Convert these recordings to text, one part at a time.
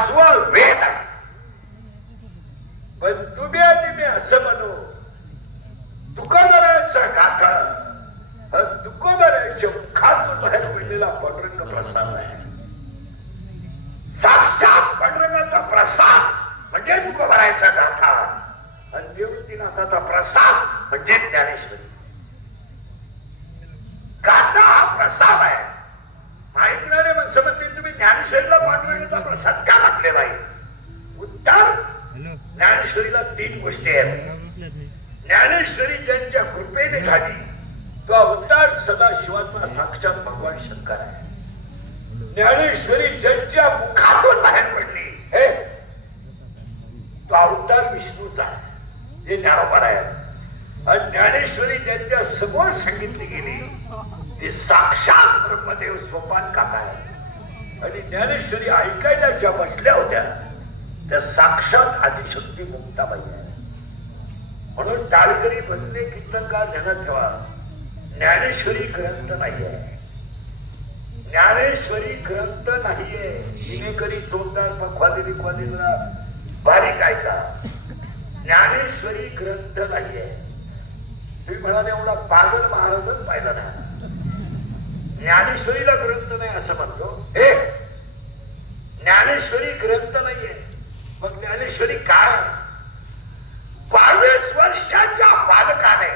पाचवा वेद आहे. पण तुम्ही आणि मी असं म्हणू तुकोबराचा गाथा हा तुकोबराच्या मुखातून बाहेर पडलेला पांडुरंग प्रसाद आहे. साक्षात पांडुरंगाचा प्रसाद म्हणजे तुकोबराचा गाथा आणि निवृत्तीनाथाचा प्रसाद म्हणजे ज्ञानेश्वरी. गाथा हा प्रसाद आहे. ऐकणारे माणसं म्हणते तुम्ही ज्ञानेश्वरीला पांडुरंगाचा प्रसाद का म्हटलेला आहे? उत्तर ज्ञानेश्वरीला 3 गोष्टी आहेत. ज्ञानेश्वरी ज्यांच्या कृपेने झाली तो अवतार सदाशिवात्मा साक्षात भगवान शंकर आहे. ज्ञानेश्वरी ज्यांच्या मुखातून बाहेर पडली हे तो अवतार विष्णूचा आहे. हे ज्ञानोबा आहे. आणि ज्ञानेश्वरी ज्यांच्या समोर सांगितली गेली ती साक्षात ब्रह्मदेव सोपान काका आहे. आणि ज्ञानेश्वरी ऐकायला ज्या बसल्या होत्या त्या साक्षात आदिशक्ती मुक्ताबाई आहे. म्हणून टाळकरी बनले कीर्तनकार ध्यानात ठेवा. ज्ञानेश्वरी ग्रंथ नाहीये. ज्ञानेश्वरी ग्रंथ नाहीये. हिनेकरी तोंडार पखवादिला बारीक ऐका. ज्ञानेश्वरी ग्रंथ नाहीये. तुम्ही म्हणाले एवढा पागल महाराजच पाहिला ना. ज्ञानेश्वरीला ग्रंथ नाही असं म्हणतो. हे ज्ञानेश्वरी ग्रंथ नाहीये. मग ज्ञानेश्वरी काय? 22 वर्षाच्या बालकाने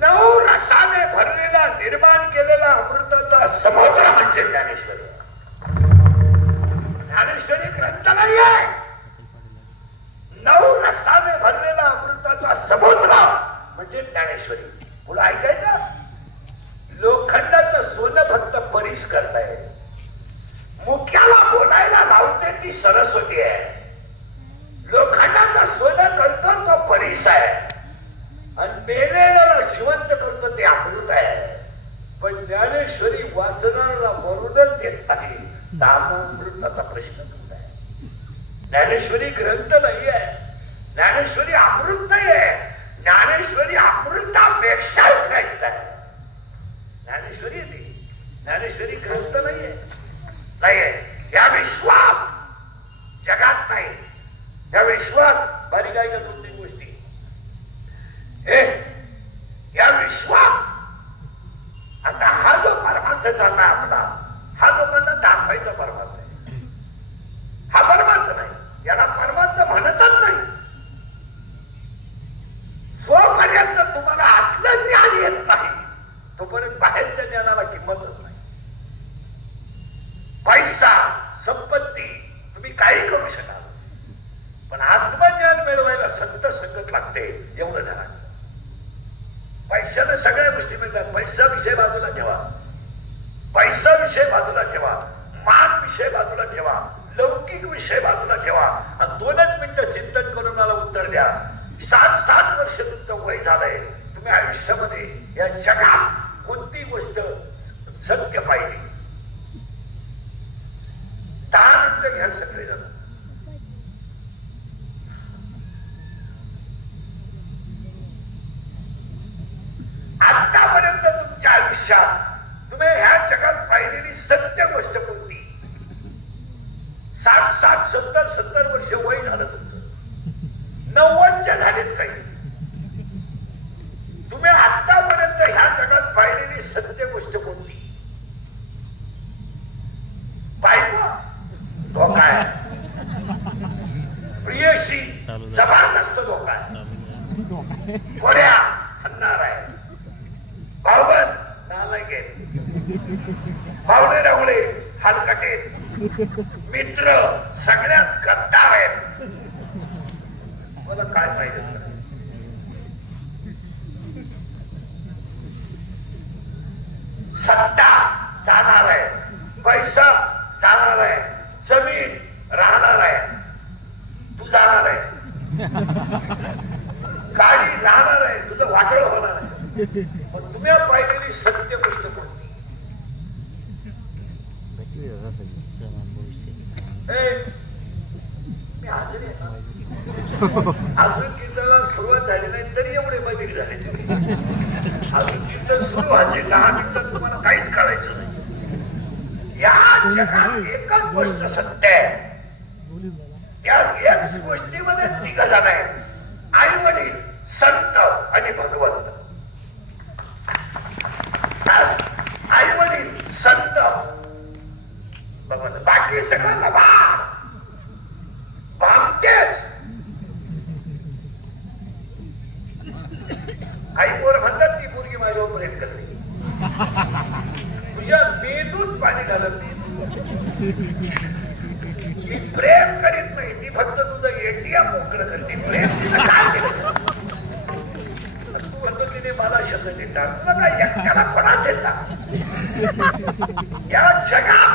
9 रसाने भरलेला निर्माण केलेला अमृताचा समुद्र म्हणजे ज्ञानेश्वरी. ज्ञानेश्वरी ग्रंथ नाहीये. 9 रसाने भरलेला अमृताचा समुद्र म्हणजे ज्ञानेश्वरी. पुढे ऐकायचं. लोखंडाचं सोनं फक्त परीस करताय. मुख्याला बोलायला लावते ती सरस्वती आहे. लोखंडाचं सोनं करतो तो परीस आहे. आणि मेलेल्याला जिवंत करतो ते अमृत आहे. पण ज्ञानेश्वरी वाचनाला मरुदच देत नाही. नामामृताचा प्रश्न करत आहे. ज्ञानेश्वरी ग्रंथ नाही आहे. ज्ञानेश्वरी अमृत नाही आहे. ज्ञानेश्वरी अमृतापेक्षा श्रेष्ठ आहे. ज्ञानेश्वरी ज्ञानेश्वरी ग्रंथ नाहीये. या विश्वात जगात नाही. या विश्वात बारीक आहे का 2-3 गोष्टी. या विश्वात आता हा जो परमार्थ चालला आपला हा लोकांना दाखवायचा परमार्थ आहे. हा परमार्थ नाही. याला परमार्थ म्हणतच नाही. स्वपर्यंत तुम्हाला आतलं ज्ञान येत नाही तोपर्यंत बाहेरच्या ज्ञानाला किंमतच नाही. पैसा संपत्ती तुम्ही काही करू शकाल पण आत्मज्ञान मिळवायला संत संगत लागते. एवढं ज्ञान. पैशाने सगळ्या गोष्टी मिळतात. पैसा विषय बाजूला ठेवा. पैसा विषय बाजूला ठेवा. मान विषय बाजूला ठेवा. लौकिक विषय बाजूला ठेवा. आणि 2च मिनिटं चिंतन करून मला उत्तर द्या. 7 वर्ष तुमचं वय झालंय. तुम्ही आयुष्यामध्ये या जगात कोणती गोष्ट सत्य पाहिली? 10 मिनिटं घ्या सगळे जण. आतापर्यंत तुमच्या आयुष्यात तुम्ही ह्या जगात पाहिलेली सत्य गोष्ट कोणती? 60, 70 वर्ष वय झालं तुमचं. 90च्या झालेत काही. तुम्ही आतापर्यंत ह्या जगात पाहिलेली सत्य गोष्ट कोणती? बायको धोका आहे. प्रियशी जबरदस्त धोका आहे. कोड्या आणणार आहे. भावबंद नालायक आहेत. पाहुणे राहुळे हलकटेत. मित्र सगळ्यात गद्दार आहेत. मला काय पाहिजे? सत्ता जाणार आहे. पैसा जाणार आहे. जमीन राहणार आहे. तू जाणार आहे. गाडी राहणार आहे. तुझं वाटळ होणार आहे. पण तुम्ही पाहिलेली सत्य गोष्ट कोणती? मी अजून कीर्तनाला सुरुवात झाली नाही तरी एवढे बधीर झाले. अजून कीर्तन सुरू व्हायचे 10 मिनिटात तुम्हाला काहीच कळायचं नाही. या जगात एकच गोष्ट सत्य आहे. या एक गोष्टीमध्ये तिघ जण आहेत, आई वडील, संत आणि भगवंत. आई वडील, संत, भगवंत. बाकी सगळं लबाड भामतेच. आई पोर म्हणतात ती पोरगी माझ्यावर प्रेम करते, तुझ्या मेंदूत पाणी घालत नाही. ती प्रेम करीत नाही, ती फक्त तुझं एटीएम मोकळं करते. प्रेम तिचं काय केलं? तू म्हणतो तिने मला शब्द देता, तुला काय एकट्याला फळा देता? या जगात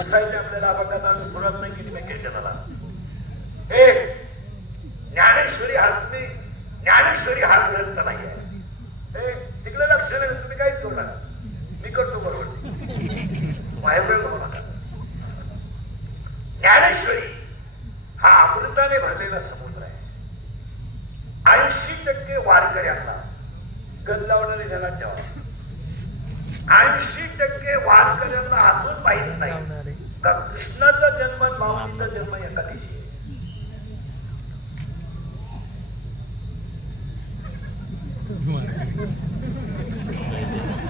असायचे आपल्याला अपघाताने सुरुवात नाही केली पाहिजे जनाला. हे ज्ञानेश्वरी हा तुम्ही, ज्ञानेश्वरी हा ग्रंथ नाही आहे. तिकडे लक्ष नाही, तुम्ही काहीच करू नका, मी करतो बरोबर. माझ्याकडे करू नका. ज्ञानेश्वरी हा अमृताने भरलेला समुद्र आहे. 80% वारकरी असतात, गद लावणारे जगात ठेवा. 80% वारकऱ्यांना अजून माहित नाही का कृष्णाचा जन्म माऊलीचा जन्म एका दिवशी.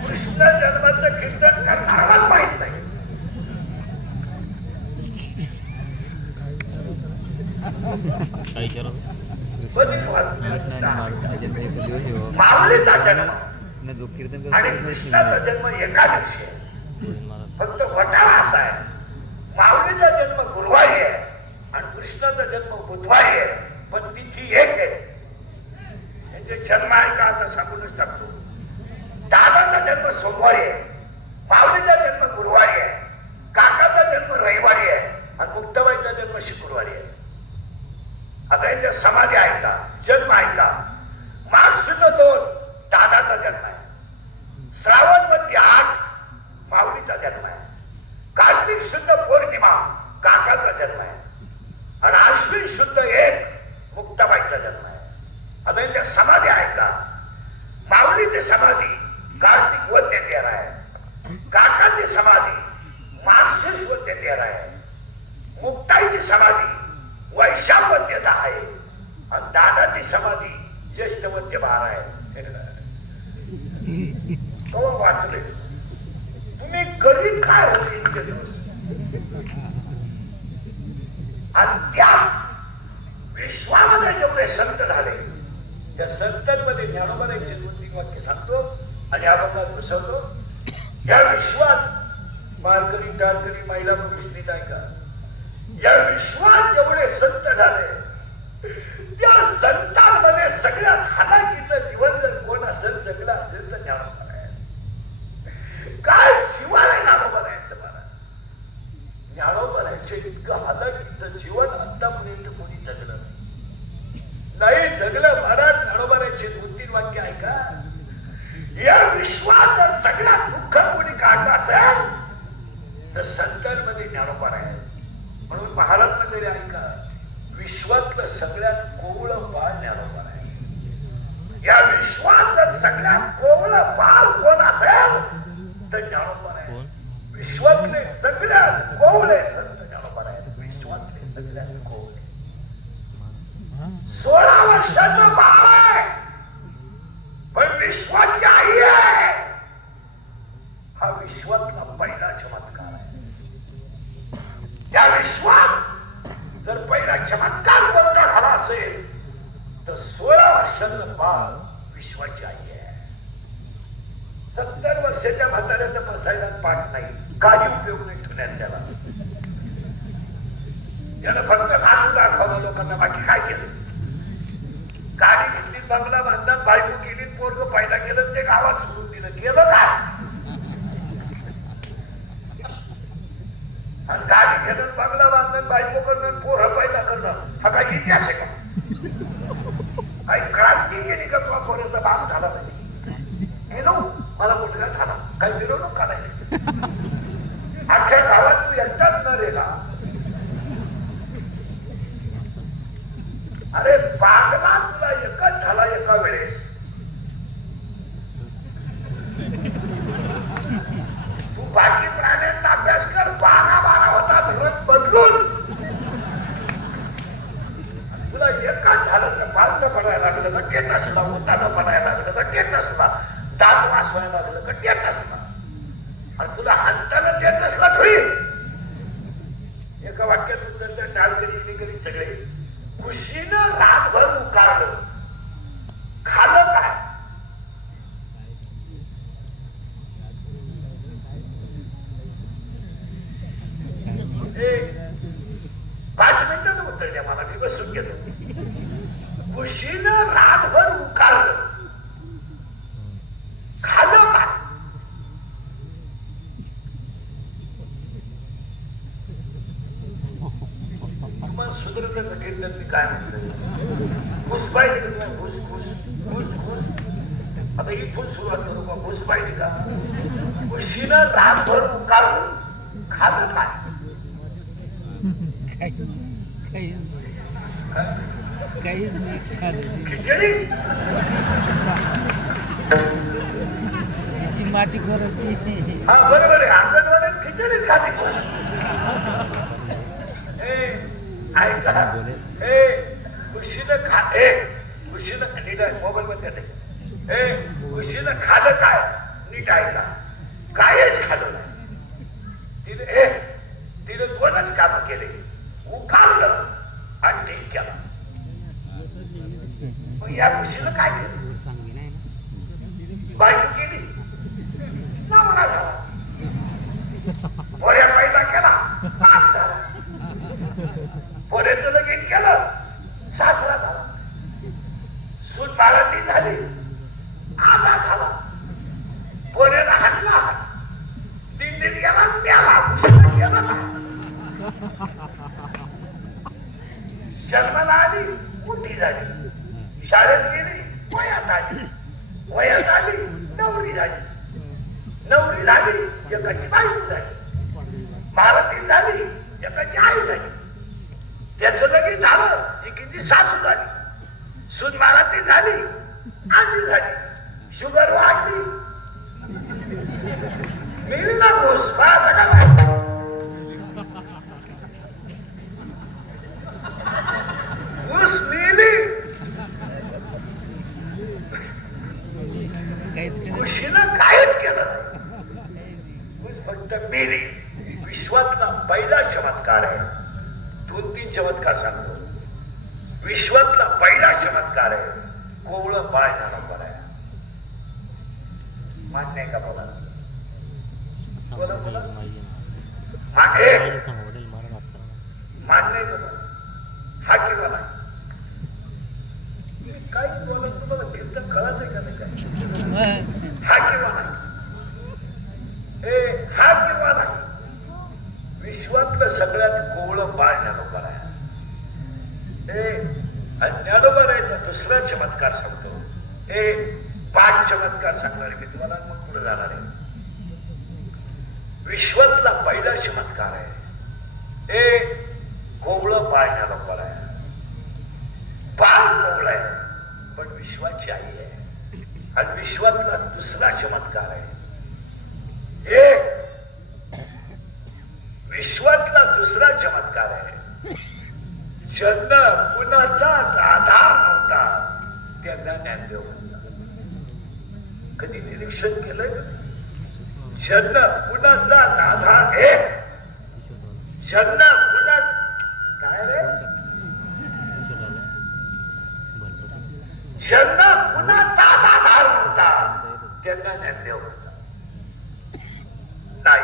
कृष्ण जन्माचं कीर्तन करणाराच माहित नाही. माऊलीचा जन्म आणि कृष्णाचा जन्म एका दिवशी आहे. फक्त घोटाळा असा आहे, माऊलीचा जन्म गुरुवारी आहे आणि कृष्णाचा जन्म बुधवारी आहे, पण तिथी एक आहे. त्यांचे जन्म आहे का आता सांगूनच टाकतो. दादाचा जन्म सोमवारी आहे, माऊलीचा जन्म गुरुवारी आहे, काकाचा जन्म रविवारी आहे आणि मुक्ताबाईचा जन्म शुक्रवारी आहे. आता यांच्या समाधी आहेत का, जन्म आहे का? माघ शुद्ध 2 दादाचा जन्म आहे, श्रावण मध्ये 8 माऊलीचा जन्म आहे, कार्तिक शुद्ध पौर्णिमा काकाचा जन्म आहे आणि आश्विन शुद्ध 1 मुक्ताबाईचा जन्म आहे. आता यांच्या समाधी आहेत का? माऊलीची समाधी कार्तिक वद्य 13 आहे, काकाची समाधी मार्गशीर्ष वद्य 13 आहे, मुक्ताईची समाधी वैशाख वद्य 10 आहे आणि दादाची समाधी ज्येष्ठ वद्य 12 आहे. तो वाचले तुम्ही कधी काय होते इतके दिवस. आणि त्या विश्वामध्ये जेवढे संत झाले त्या संतांमध्ये ज्ञानोबारांची 2-3 वाक्य सांगतो आणि आपण बसवतो. या विश्वात मारकरी टारकरी महिला पुरुष नाही का, या विश्वात जेवढे संत झाले त्या संतांमध्ये सगळ्यात हालाकीचं जीवन जर कोण असेल जगला असेल तर ज्ञानोबा आहे. काय जीवाला ज्ञानोबा राहायचं मला. ज्ञानोबा राहायचे इतकं हालाकीचं जीवन आतापर्यंत कोणी जगलं नाही. जगलं महाराज ज्ञानोबा राहायचे 2-3 वाक्य ऐका. या विश्वात जर सगळ्यात दुःख कोणी काढलं असेल तर संतांमध्ये ज्ञानोबा राहायचं. म्हणून महाराज तरी ऐका, विश्वातलं सगळ्यात कोवळं बाळ ज्ञानोबा आहे. या विश्वात जर सगळ्यात कोवळं बाळ कोण असेल तर ज्ञानोबा आहे. विश्वातले सगळ्यात कोवळे संत ज्ञानोबा आहेत. विश्वातले सगळ्यात कोवळे 16 वर्षाचं बाळ आहे पण विश्वाची आई आहे. हा विश्वातला पहिला चमत्कार आहे. या विश्वात जर पहिला चमत्कार कोणता झाला असेल तर 16 वर्षाचं बाळ विश्वाची आई आहे. 70 वर्षाच्या म्हाताऱ्याचा बसायला पाठ नाही, काही उपयोग नाही ठेवण्यात त्याला. त्यानं फक्त नाचू दाखवलं लोकांना, बाकी काय केलं? गाडी घेतली, बंगला बांधला, बायको केली, पोरग पैदा केलं, ते गावात सोडून दिलं. गेलं काय? आणि गाडी घेणं, बंगला बांधणं, बायको करणं, पोरं पैदा करणं हा काही इतिहास आहे का? काही क्रांती केली का? तुला पोराचा बाप झाला पाहिजे. गेलो मला मुलगा झाला, काही मिरवणूक करायची. अख्ख्या गावात तू एकटाच न रे का? अरे बागला तुला एकच झाला एका वेळेस. तू बाकी प्राण्यांचा अभ्यास कर, उचलून तुला एका झालं तर पालनं पडायला लागलं तर केट असला, उतानं पडायला लागलं तर केट असला, दात वाचवायला लागलं तर केट असला, आणि तुला हाताला देत असला थोडी. एका वाक्यात उतरलं टाळकरी करी सगळे खुशीनं रातभर उकारलं, खालं काय? पाच मिनिटात उत्तर द्या मला, मी बसून गेलो. खुशीनं रातभर उकारलं, खालं काय? मग सुधरत घेतलं मी काय म्हणतो, घुस पाहिजे का तुम्ही? घुस घुस घुस घुस. आता इथून सुरुवात करू का? घुस पाहिजे का? खुशीनं रातभर उकारलं, खालं काय? काहीच नाही खाल्लं. खिचडी ती माती खोरसती. हा बरोबर आहे, अंगणवाडीत खिचडी खाते कोण? ऐका, खुशीनं खा, खुशीनं नीट आहे, मोबाईल मध्ये खुशीनं खाल्लं काय? नीट ऐका, कायच खाल्लं नाही. तिने दोनच काम केले, उकारलं आणि ठीक केलं. मग या खुशीनं काय केलं? बायको केली, नवरा झाला, पोऱ्या पैदा केला, बाप झाला, पोऱ्याचं लगीन केलं, सासरा झाला, सून बाळांनी झाली, आधा झाला, पोऱ्याला हातला, दिंडीत गेला, प्याला, खुशीनं गेला. जन्माला आली, मोठी झाली, शाळेत गेली, वयात आली, वयात आली, नवरी झाली, नवरी झाली, एकाची बायको झाली, मारती झाली, एकाची आई झाली, त्याचं लगीन झालं, एकीची सासू झाली, सून मारती झाली, आजी झाली, शुगर वाढली, मिळली ना घोष, घुस मिली, खुशीनं कायच केलं नाही, फक्त मिली. विश्वातला पहिला चमत्कार आहे. 2-3 चमत्कार सांगतो. विश्वातला पहिला चमत्कार आहे, कोवळं बाळ झालं बरं. मान्य आहे का बाबा? बोला बोला. मान्य आहे का? हा किंवा नाही? काही बोलत तुम्हाला कीर्तन कळत आहे का नाही? काय हा किंवा नाही? हा किंवा नाही? विश्वातलं सगळ्यात कोवळं बाळ ज्ञानोबा आहे. ज्ञानोबा राहिला दुसरा चमत्कार सांगतो. 5 चमत्कार सांगणार मी तुम्हाला, मग पुढे जाणार आहे. विश्वातला पहिला चमत्कार आहे, कोवळं बाळ ज्ञानोबा आहे. बाळ कोवळं आहे पण विश्वाची आई आहे. आणि विश्वातला दुसरा चमत्कार आहे, विश्वातला दुसरा चमत्कार आहे, ज्यांना कुणाचा आधार नव्हता त्यांना ज्ञानदेव म्हणतात. कधी निरीक्षण केलंय? ज्यांना कुणाचा आधार आहे, ज्यांना कुणा काय रे, ज्यांना कुणाचा आधार नव्हता त्यांना ज्ञानदेव म्हणतात. नाही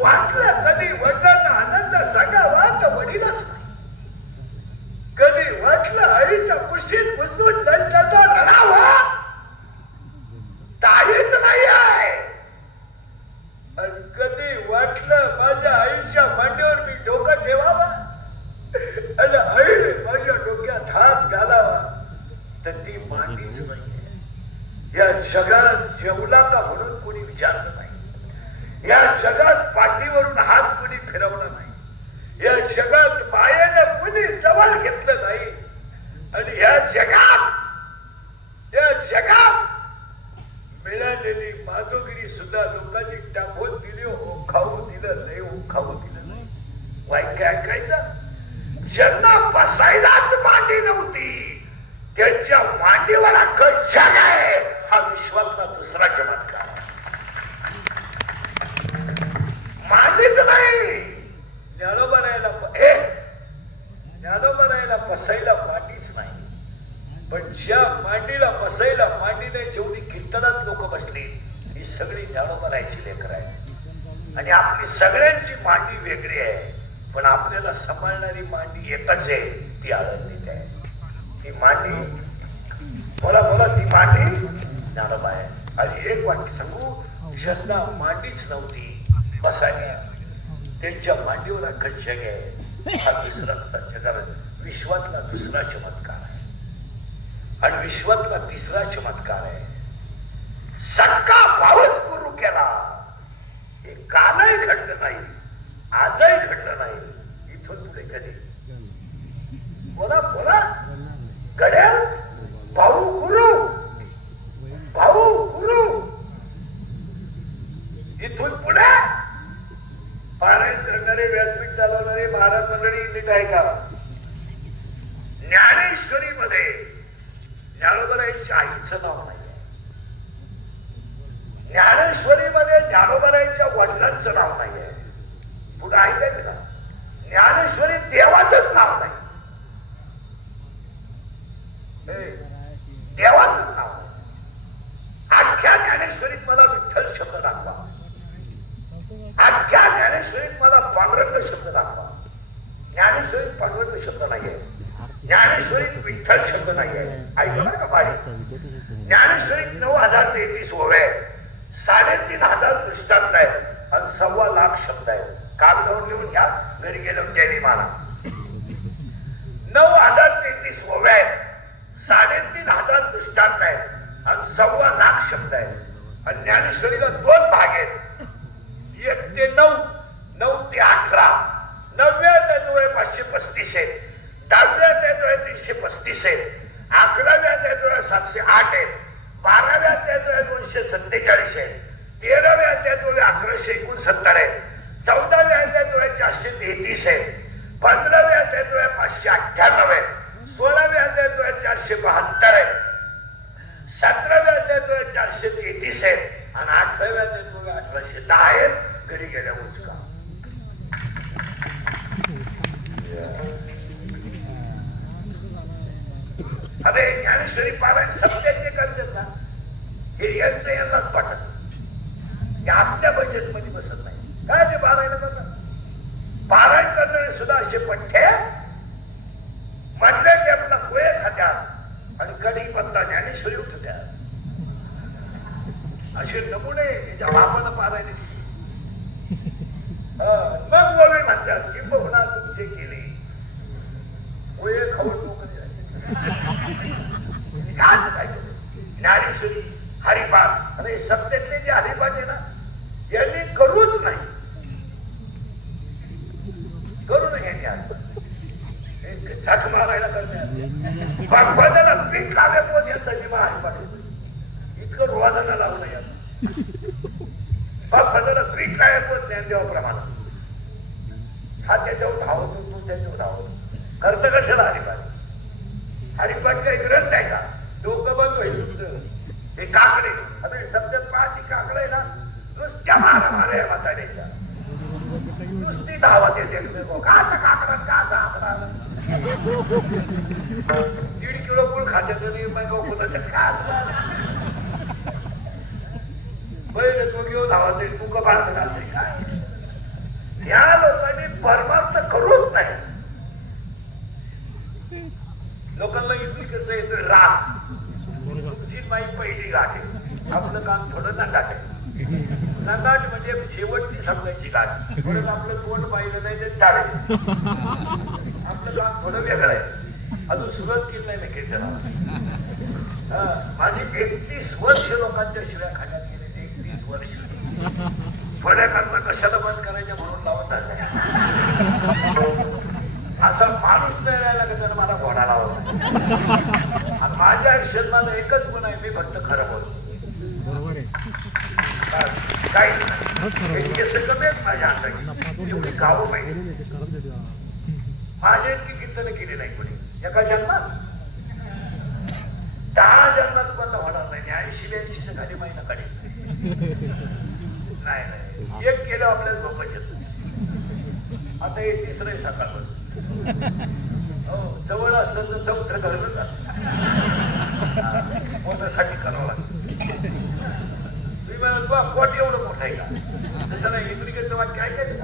वाटलं कधी वडिलांना आनंद सांगावा तर वडीलच नाही. कधी वाटलं आईच्या कुशीत बसून दंडाचा रडावा ताईच नाही आहे. आणि कधी वाटलं माझ्या आईच्या मांडीवर मी डोकं ठेवावा आणि आईने माझ्या डोक्यात हात घालावा तर ती मांडीच नाही. या जगात जेवला का म्हणून कोणी विचारलं नाही. या जगात पाठीवरून हात कुणी फिरवला नाही. या जगात मायेनं कुणी जवळ घेतलं नाही. आणि या जगात मिळालेली माधुगिरी सुद्धा लोकांनी टाकून दिली, हो खाऊ दिलं नाही, हो खाऊ दिलं नाही. वाक्य ऐकायचं. ज्यांना बसायलाच मांडी नव्हती त्यांच्या मांडीवर अख्खं जग आहे, हा विश्वातला दुसरा चमत्कार. मांडीच नाही, ज्ञानोबा राहायला बसायला मांडीच नाही. पण ज्या मांडीला बसायला मांडी नाही, जेवढी कीर्तनात लोक बसली ही सगळी ज्ञानोबा राहायची लेकर आहे. आणि आपली सगळ्यांची मांडी वेगळी आहे, पण आपल्याला सांभाळणारी मांडी एकच आहे, ती आळंदीत आहे. ती मांडी बोला ती मांडी ज्ञानोबा आहे. आणि एक वाक्य सांगू, ज्यांना मांडीच नव्हती बसायला त्यांच्या मांडीवर अख्खं जग आहे, हा दुसरा जगात विश्वातला दुसरा चमत्कार आहे. आणि विश्वातला तिसरा चमत्कार आहे, सक्का भावच गुरु केला. हे कालही घडलं नाही, आजही घडलं नाही, इथून पुढे कधी. बोला गड्या, भाऊ गुरु इथून पुढे पारायण करणारे, व्यासपीठ चालवणारे महाराज मंडळी नीट आहे का? ज्ञानेश्वरी मध्ये ज्ञानोबरायांच्या आईचं नाव नाही. ज्ञानेश्वरी मध्ये ज्ञानोबरायांच्या वडिलांचं नाव नाही आहे. पुढे ऐकायचं का? ज्ञानेश्वरी देवाचंच नाव नाही, देवाचंच नाव नाही. अख्ख्या ज्ञानेश्वरीत मला विठ्ठल शब्द दाखवा, अख्ख्या ज्ञानेश्वरीत मला पांडुरंग शब्द दाखवा. ज्ञानेश्वरीत पांडुरंग शब्द नाहीये, ज्ञानेश्वरीत विठ्ठल शब्द नाहीये. ऐकलं का पाहिजे? ज्ञानेश्वरीत 9033 ओव्या आहेत, 3500 दृष्टांत आहेत आणि 1.25 लाख शब्द आहेत. कागदावर लिहून घ्या, घरी गेलो त्यांनी मला. 9033 ओव्या आहेत, 3500 दृष्टांत आहेत आणि 1.25 लाख शब्द आहेत. आणि ज्ञानेश्वरीला 2 भाग आहेत, 1 ते 9, 9 ते 18, 9व्या अध्यायात 535 आहेत, 10व्या अध्यायात 335 आहेत, 11व्या अध्यायात 708 आहेत, 12व्या अध्यायात 247 आहेत, 13व्या अध्यायात 1169 आहेत, 14व्या अध्यायात 433 आहेत, 15व्या अध्यायात 598 आहेत, 16व्या अध्यायात 472 आहेत, 17व्या अध्यायात 433 आहेत आणि 18व्या अध्यायात 1810 आहेत. घरी गेल्या उचका. अरे ज्ञानेश्वरी पारायण सत्याचे करतात ना, हे यांनाच पटत. हे आपल्या बजेट मध्ये बसत नाही. काय ते पारायण करतात? पारायण करणारे सुद्धा असे पठ्ठे मधल्या टेपला पोहे खात्यात आणि कढी पत्ता ज्ञानेश्वरी उठत्या. असे नमुने त्याच्या बापानं पारायण मग बोलवे म्हणतात की बहुना तुमचे केले पोहे खाऊन ज्ञानेश्वरी हरिपाठ. अरे सत्यातले जे हरिपाठ आहे ना, यांनी करूच नाही, करू नये. साठ मारायला करण्यात भगवानाला पीठ लागत यांचा जीवा हरिपाठ इतकं रोजाना लावलं यात. भगवानाला पीठ लागत ज्ञानदेवाप्रमाणे हा त्याच्यावर धावत होतो, त्याच्यावर धावत करत कशाला हरिपाठ? हरिपाठ काही ग्रंथ आहे का? डोकं बंद व्हायचं. हे काकडे आता सध्या 5 काकडे ना नुसत्या मारा म्हाताऱ्याच्या नुसती धावत येते. काचा काकडा काचा आकडा 1.5 किलो गुळ खात्यात कोणाच्या का बैल तो घेऊन धावत तू का बांध घालते काय? या लोकांनी परमार्थ करूच नाही. लोकांना इतकी कसं येतोय राग. तुमची माई पहिली गाठ आहे, आपलं काम थोडं नकाट आहे. नकाट म्हणजे शेवटची सांगायची गाठ. म्हणून आपलं तोंड पाहिलं नाही ते टाळे. आपलं काम थोडं वेगळं आहे. अजून सुरुवात केली नाही कीर्तनाला. माझी 31 वर्ष लोकांच्या शिव्या खाण्यात गेलेली. 31 वर्ष फड्याकांना कशाला बंद करायच्या म्हणून लावत आहे. असा माणूस नाही राहिला की त्यानं मला घोडा लावला. माझ्या आयुष्यात माझं एकच गुण आहे, मी फक्त खरं बोलतो. काही नाही केस कमी आहेत माझ्या अंगाची एवढी गावं पाहिजे माझ्या इतकी कीर्तन केली नाही कोणी एका जन्मात 10 जन्मात बंद होणार नाही 80-82 खाली महिना काढेल नाही एक केलं आपल्या झोपायचं आता हे तिसरं आहे सकाळपासून हो जवळ असतं तर चौथं घरच मोठ्यासाठी करावं लागतं तुम्ही म्हणा पोट एवढं मोठं आहे का तसं नाही इकडे वाक्य ऐकायचं